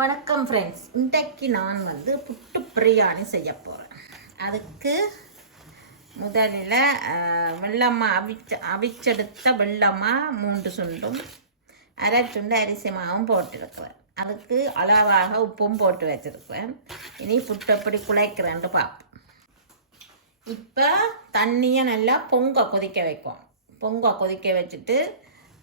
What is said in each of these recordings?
வணக்கம் ஃப்ரெண்ட்ஸ், இன்றைக்கு நான் புட்டு பிரியாணி செய்ய போகிறேன். அதுக்கு முதலில் வெள்ளமாக அவிச்செடுத்த வெள்ளமாக 3 சுண்டும் 1/2 சுண்டு அரிசி மாவும் போட்டிருக்கிறேன். அதுக்கு அளவாக உப்பும் போட்டு வச்சுருக்கிறேன். இனி புட்டு எப்படி குழைக்கிறேன்ட்டு பார்ப்போம். இப்போ தண்ணியை நல்லா கொதிக்க வைக்கும். கொதிக்க வச்சுட்டு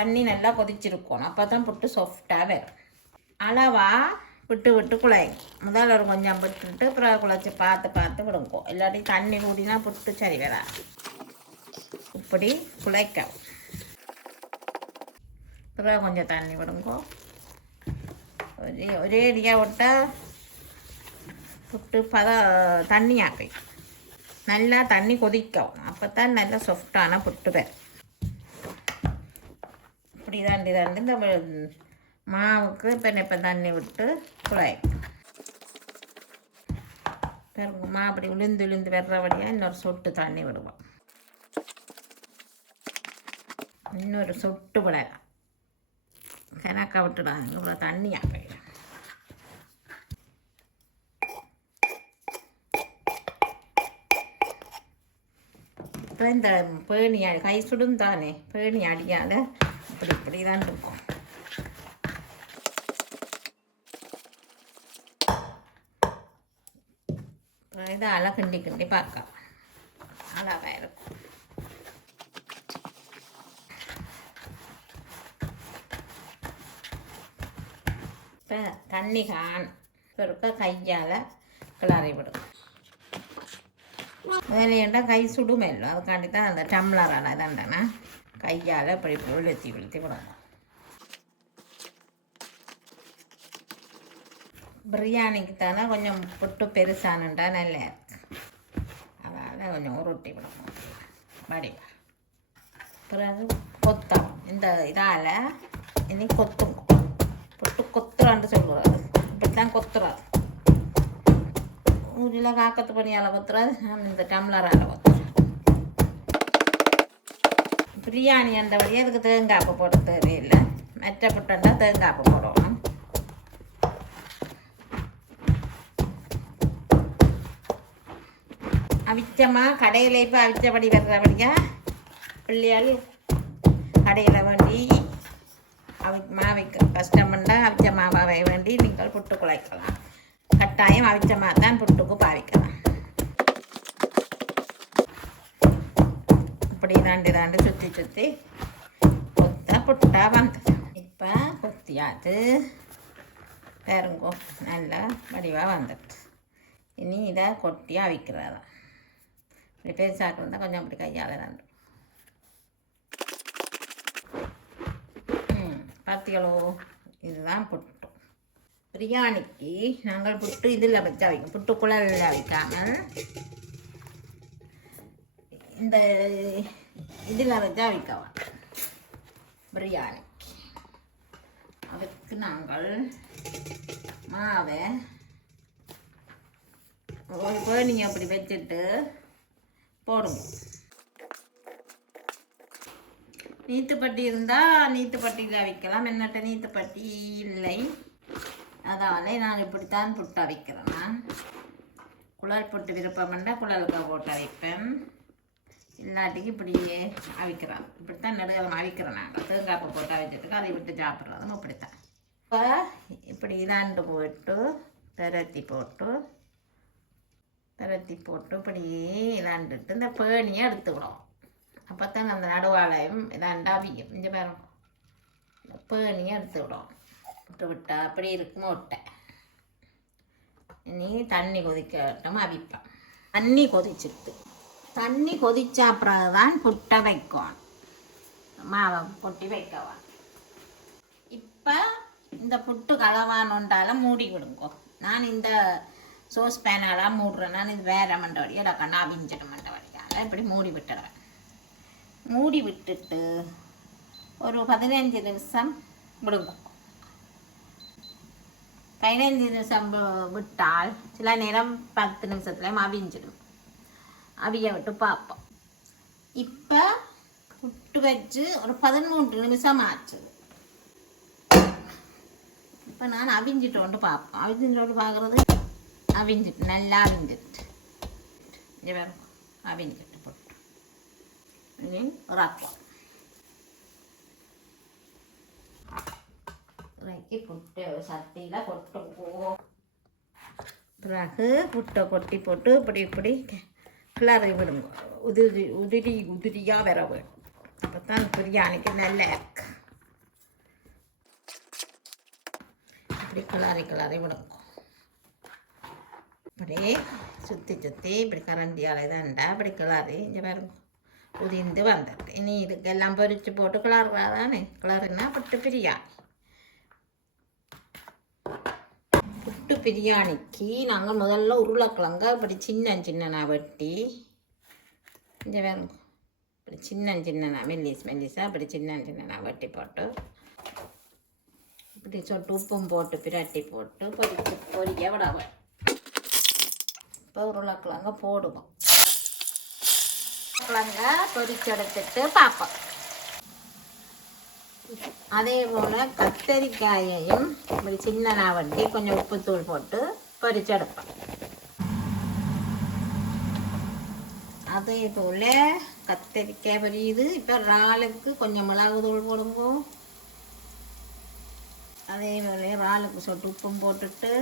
தண்ணி நல்லா கொதிச்சிருக்கணும். அப்போ தான் புட்டு சாஃப்டாக வரும். அளவாக விட்டு குழைக்கும். முதல்ல ஒரு கொஞ்சம் விட்டுட்டு அப்புறம் குழைச்சி பார்த்து விடுங்கோ. இல்லாட்டி தண்ணி கூடினா புட்டு சரி வராது. இப்படி குழைக்கும். அப்புறம் கொஞ்சம் தண்ணி விடுங்கோ. ஒரே அடியாக விட்டால் புட்டு தண்ணியாக நல்லா தண்ணி கொதிக்கும். அப்போ தான் நல்லா சாஃப்டான புட்டு வரும். இப்படி தாண்டி இந்த மாவுக்கு இப்போ தண்ணி விட்டு குழைக்கும். மா அப்படி உளுந்து வர்றபடியாக இன்னொரு சொட்டு தண்ணி விடுவோம். இன்னொரு சொட்டு விடலாம். கணக்காக விட்டுடாங்க. இவ்வளோ தண்ணியாக போயிடும். இப்போ இந்த பேணி கை சுடும் தானே, பேணி அடியால் இப்படி தான் இருக்கும். இதை கிண்டி பார்க்கலாம். அழகாக இருக்கும். இப்போ தண்ணி இருக்க கையால் கிளறி விடும். வேலையண்டா கை சுடுமே இல்லை, அதுக்காண்டி தான் அந்த டம்ளரால் இதாண்டனா கையால் இப்படி விழுத்தி விடணும். பிரியாணிக்கு தானே கொஞ்சம் புட்டு பெருசானுண்டா நல்லா இருக்கு. அதனால் கொஞ்சம் உருட்டி விடணும் வடிவா. பிறகு கொத்தம் இந்த இதால் இனி கொத்துங்க. புட்டு கொத்துறான்னு சொல்லுவாரு. இப்படி தான் கொத்துறாரு. ஊரில் காக்கத்து பணியால் கொத்துறாது, நான் இந்த டம்ளரால் கொத்துறேன். பிரியாணி அந்த வழியாக அதுக்கு தேங்காய்ப்பு போட தேவையில்லை. மெற்ற புட்டுண்டா தேங்காய்ப்பு போடணும். அவிச்சமா கடையில் இப்போ அவிச்சபடி வர்றபடியா பிள்ளையால் கடையில் வேண்டி மாவைக்கு கஷ்டம்ண்டா அவிச்ச மாவை வேண்டி நீங்கள் புட்டு குழைக்கலாம். கட்டாயம் அவிச்ச தான் புட்டுக்கு பாவிக்கலாம். இப்படி தாண்டி சுற்றி கொத்த புட்டா வந்தது. இப்போ கொத்தியாது பாருங்கோ, நல்லா வடிவாக வந்துடுது. இனி இதை கொட்டி அவிக்கிறதா. இப்படி பெருசாட்டு வந்தால் கொஞ்சம் அப்படி கையால் தான். பார்த்திகளோ, இதுதான் புட்டு. பிரியாணிக்கு நாங்கள் புட்டு இதில் வச்சு அவிக்கும். புட்டு குழலில் அவிக்காமல் இந்த இதில் வச்சு அவிக்கலாம் பிரியாணிக்கு. அதுக்கு நாங்கள் மாவை ஒரு பேணியை அப்படி வச்சுட்டு போடுங்க. நீத்துப்பட்டி இருந்தால் நீத்துப்பட்டியில் அவிக்கலாம். என்னட்ட நீத்துப்பட்டி இல்லை, அதால் நான் இப்படித்தான் புட்டு அவிக்கிறேன். நான் குழல் புட்டு விருப்பம்ண்டா குழலுக்கு போட்டு அவிப்பேன். இல்லாட்டிக்கு இப்படியே அவிக்கிறோம். இப்படித்தான் நெடுகாலம் அவிக்கிறோம். நாங்கள் தேங்காய்ப்பு போட்டு அவிச்சிட்டு அதை விட்டு சாப்பிட்றதும் இப்படித்தான். இப்போ இப்படி இதாண்டு போட்டு திரட்டி போட்டு இப்படியே இதாண்டுட்டு இந்த பேணியை எடுத்துக்கிடும். அப்போ தான் அந்த நடுவாளையும் இதாண்டா அவியும். இங்கே பாருங்க, இந்த பேணியை எடுத்துக்கிடும். விட்டால் அப்படி இருக்கும் ஒட்டை. இனி தண்ணி கொதிக்கட்டும் அவிப்பேன். தண்ணி கொதிச்ச அப்புறம் தான் புட்டை வைக்கணும். மாவை கொட்டி வைக்கவான். இப்போ இந்த புட்டு கலவானுண்டால மூடி விடுங்கோ. நான் இந்த சோஸ் பேனால் மூடுறேன். நான் இது வேற மண்டவடியாக இடக்கண்ணா அவிஞ்சிட மண்டவடியால் இப்படி மூடி விட்டுடுவேன். மூடி விட்டுட்டு ஒரு 15 நிமிஷம் விடுங்க. 15 நிமிஷம் விட்டால் சில நேரம் 10 நிமிஷத்துலேயும் அவிஞ்சிடும். அவிய விட்டு பார்ப்போம். இப்போ புட்டு வச்சு ஒரு 13 நிமிஷம் ஆச்சு. இப்போ நான் அவிஞ்சிட்டோண்டு பார்ப்பேன். அவிஞ்சிட்டோண்டு பார்க்குறது அவிஞ்சிட்டு நல்லா அவிஞ்சிட்டு இங்கே வேறு அவிஞ்சிட்டு போட்டு இனி உராக்குவோம். உராக்கி புட்டு சட்டியில் கொட்டுவோம். பிறகு புட்டை கொட்டி போட்டு இப்படி இப்படி கிளறி விடுங்க. உதிரியாக வர வேணும். அப்போ தான் பிரியாணிக்கு நல்லா இருக்கு. இப்படி கிளறி விடுங்க. இப்படி சுற்றி இப்படி கரண்டியால் இதாண்டா இப்படி கிளறி இங்கே பாருங்க உதிர்ந்து வந்துருக்கு. இனி இதுக்கெல்லாம் பொரித்து போட்டு கிளறாதானே. கிளறினா புட்டு பிரியாணி. புட்டு பிரியாணிக்கு நாங்கள் முதல்ல உருளைக்கிழங்க இப்படி சின்ன வெட்டி இங்கே பாருங்க இப்படி சின்ன மெல்லிஸாக இப்படி சின்ன வெட்டி போட்டு இப்படி சொட்டு உப்பும் போட்டு பிரட்டி போட்டு பொரிக்க விடவேன். இப்போ உருளைக்கிழங்க போடுவோம். உருளைக்கிழங்க பொரிச்செடுத்துட்டு பார்ப்போம். அதே போல் கத்தரிக்காயையும் இப்படி சின்ன வட்டி கொஞ்சம் உப்புத்தூள் போட்டு பொரிச்செடுப்பேன். அதே போல் கத்தரிக்காய் பொரியுது. இப்போ இறாலுக்கு கொஞ்சம் மிளகுத்தூள் போடுங்க. அதே போல் இறாலுக்கு சொட்டு உப்பும் போட்டுட்டு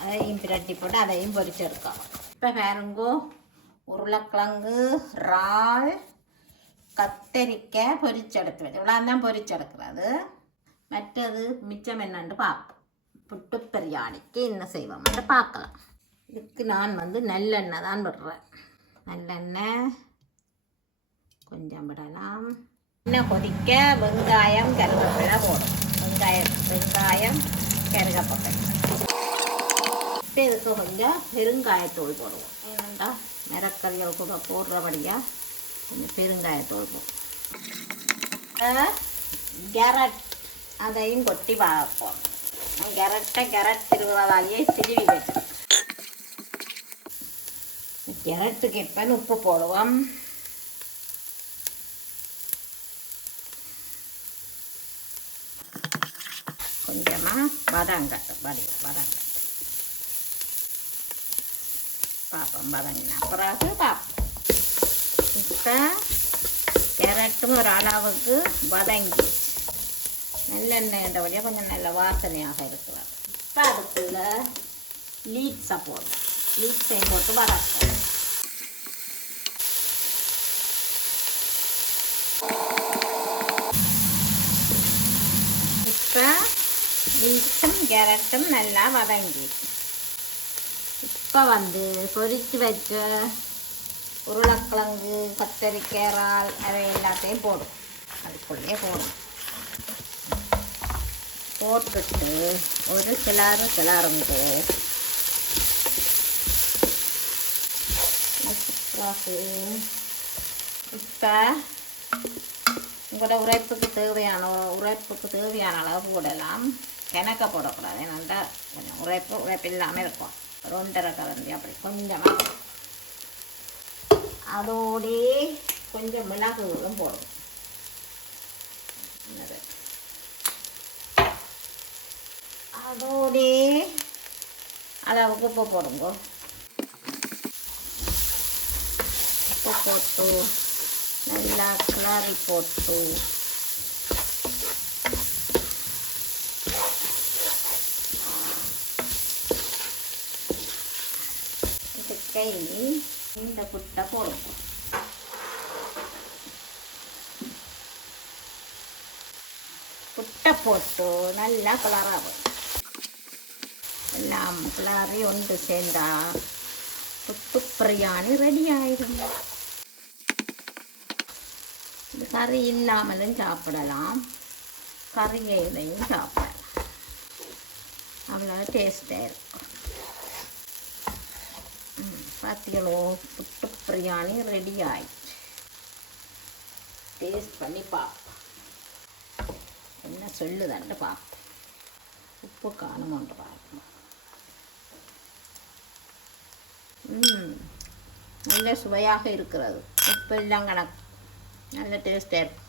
அதையும் பிரட்டி போட்டு அதையும் பொரிச்செடுக்கலாம். இப்போ பாருங்கோ உருளைக்கிழங்கு இறால் கத்தரிக்காய் பொரிச்செடுத்து வச்சு இவ்வளோ தான் பொரிச்செடுக்கிறது. மற்றது மிச்சம் என்னன்னு பார்ப்போம். புட்டு பிரியாணிக்கு என்ன செய்வோம்னு பார்க்கலாம். இதுக்கு நான் நல்லெண்ணெய் தான் விடுறேன். நல்லெண்ணெய் கொஞ்சம் விடலாம். எண்ணெய் கொதிக்க வெங்காயம் கருவேப்பிலை போடும். வெங்காயம் கருவேப்பிலை இப்போ இதுக்கு கொஞ்சம் பெருங்காயத்தூள் போடுவோம். ஏனெண்டா மிரக்கறிகள் கூட போடுறபடியாக கொஞ்சம் பெருங்காயத்தூள் போடும். கேரட் அதையும் கொட்டி பார்ப்போம். கேரட் திருவிழாவாகியே திருவி வச்சு கேரட்டுக்கு இப்போ உப்பு போடுவோம். கொஞ்சமாக வதங்கட்டு வதங்கட்டு பார்ப்போம். வதங்கினா பிறகு பார்ப்போம். இப்போ கேரட்டும் ஒரு அளவுக்கு வதங்கி நல்லெண்ணெய்ன்றபடியாக கொஞ்சம் நல்ல வாசனையாக இருக்கிறது. இப்போ அதுக்குள்ள லீட்ஸை போடும். லீட்ஸையும் போட்டு வதக்கும். இப்போ லீட்ஸும் கேரட்டும் நல்லா வதங்கி இப்போ பொரித்து வச்ச உருளைக்கிழங்கு கத்தரிக்காய் இறால் அதை எல்லாத்தையும் போடும். அதுக்குள்ளேயே போட்டுட்டு ஒரு கிளறுங்க. இப்போ உங்களோட உரைப்புக்கு தேவையான அளவு போடலாம். கிணக்க போடக்கூடாது. ஏன்னா கொஞ்சம் உரைப்பு இல்லாமல் இருக்கும். ஒரு 1.5 கரண்டி அப்படி கொஞ்சமாக. அதோடே கொஞ்சம் மிளகுகளும் போடும். அதோடே அளவுக்கு உப்பு போடுங்க. உப்பு போட்டு நல்லா கிளறி போட்டு இதுக்கு இந்த புட்டை போடுங்க. புட்டை போட்டு நல்லா கிளறாகும். எல்லாம் கிளறி ஒன்று சேர்ந்தா புட்டு பிரியாணி ரெடி ஆயிடும். இது கறி இல்லாமலும் சாப்பிடலாம், கறியிலையும் சாப்பிடலாம். அவ்வளோ டேஸ்டாக இருக்கும். பார்த்தீங்களோ, புட்டு பிரியாணி ரெடி ஆயிடுச்சு. டேஸ்ட் பண்ணி பார்ப்போம் என்ன சொல்லுதான்ட்டு பார்ப்போம். உப்பு காணுமோன்ட்டு பார்ப்போம். நல்ல சுவையாக இருக்கிறது. உப்பு எல்லாம் கணக்கு நல்ல டேஸ்டாக இருக்கும்.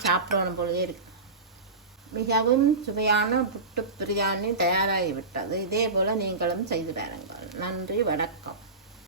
சாப்பிடணும் போலவே இருக்கு. மிகவும் சுவையான புட்டு பிரியாணி தயாராகிவிட்டது. இதே போல் நீங்களும் செய்து பாருங்கள். நன்றி, வணக்கம்.